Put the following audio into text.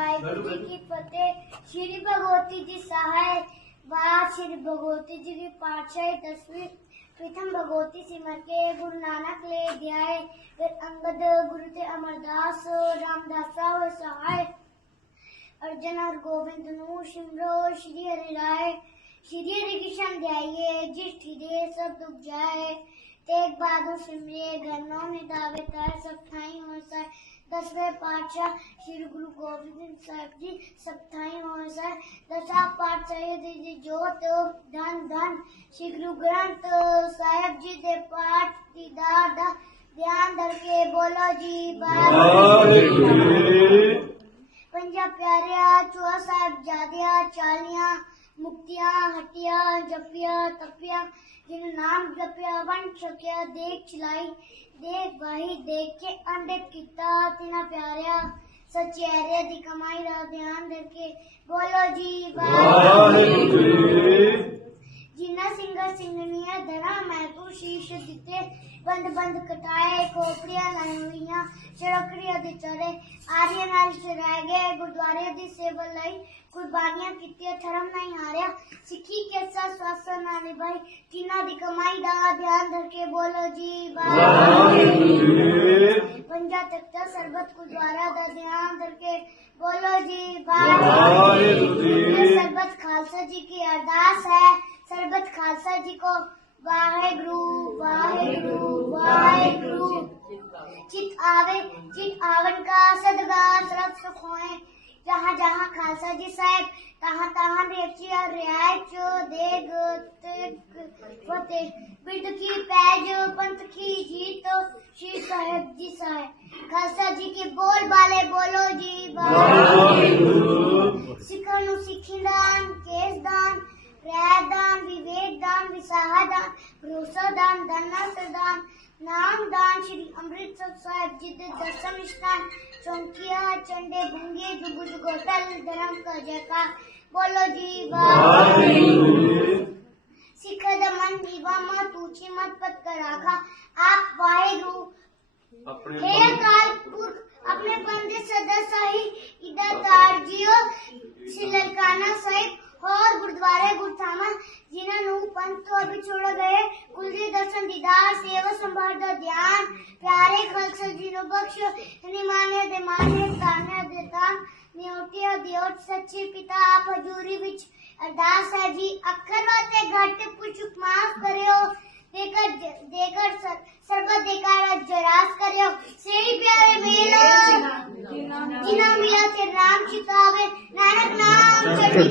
वाहिगुरु जी की फतेह। श्री भगवती जी सहाय। बात श्री भगवती जी की पाठशाही दसवीं। प्रथम भगवती सिमर के गुरु नानक ले ध्याय फिर अंगद गुरु ते अमरदास, रामदासा व सहाय। अर्जन और गोविंद नु सिमरो, श्री हरि राय। श्री हरि किशन ध्याये जिस ठिरे सब दुख जाए। तेग बहादुर सिमरे घरनों में दावे तार, सब ठाई हो साय दसवें पातशाह श्री गुरु गोविंद साहब जी सप्ताही हो सर। दसा पातशाह जी जोत धन धन। श्री गुरु ग्रंथ साहब जी दे पाठ की दादा ध्यान धर के बोलो जी बाबा पंजा प्यारे आ चुआ साहब मुक्तियाँ हटिया जपिया तपिया जिन नाम जपिया बन सकिया देख चिलाई देख भाई देख के अंडे किता तिना प्यारा सचेरे दी कमाई रा ध्यान रखे बोलो जी वाहे। जिना सिंगर सिंगनी धरा मैकू शीश दिते बंद बंद कटाए खोपड़िया लाई चरकड़िया दे चरे आर्य नाल चराए गए गुरुद्वारे की सेवा लाई कुर्बानियाँ की धर्म नहीं हारिया सिक्खी के स्वास्थ्य ना निभाई जिन्हों की कमाई का ध्यान धर के बोलो जी पंजा तख्त सरबत गुरुद्वारा का ध्यान धर के बोलो जी भाई सरबत खालसा जी की अरदास है सरबत खालसा जी को वाहेगुरु वाहेगुरु वाहेगुरु। चित आवे चित आवन का सदगा सरफ सुखोए जहाँ जहाँ खालसा जी साहब तहाँ तहाँ बेची और रियायत जो देग फतेह। बिरद की पैज पंथ की जीत तो श्री साहेब जी साहेब। खालसा जी के बोल बाले बोलो जी बाल। सिखा सिखिंदा दान धन्ना से दान नाम दान श्री अमृतसर साहिब जी दशम स्थान चौकिया चंडे भंगे जुबुज गोटल धर्म का जयकार बोलो जी सिख दमन दीवा मत पूछी मत पत कर आखा आप वाहेगुरु हे काल पुरख अपने बंदे सदस्य सही इधर तार जियो श्री साहिब और गुरुद्वारे गुरुथामा पंथ तो अभी छोड़ गए। कुलजी दर्शन दीदार सेवा संभार ध्यान, प्यारे खलस जीनो बख्श निमाने दे, माने ताने दे तान और दियोट सच्ची पिता, आप हजूरी विच अरदास है जी। अक्कर वाते घट कुछ माफ़ करियो। देकर देकर सर सर पर देकर जरास करियो। सही प्यारे मेलो जिना मिला से राम चितावे। नानक नाम चढ़ी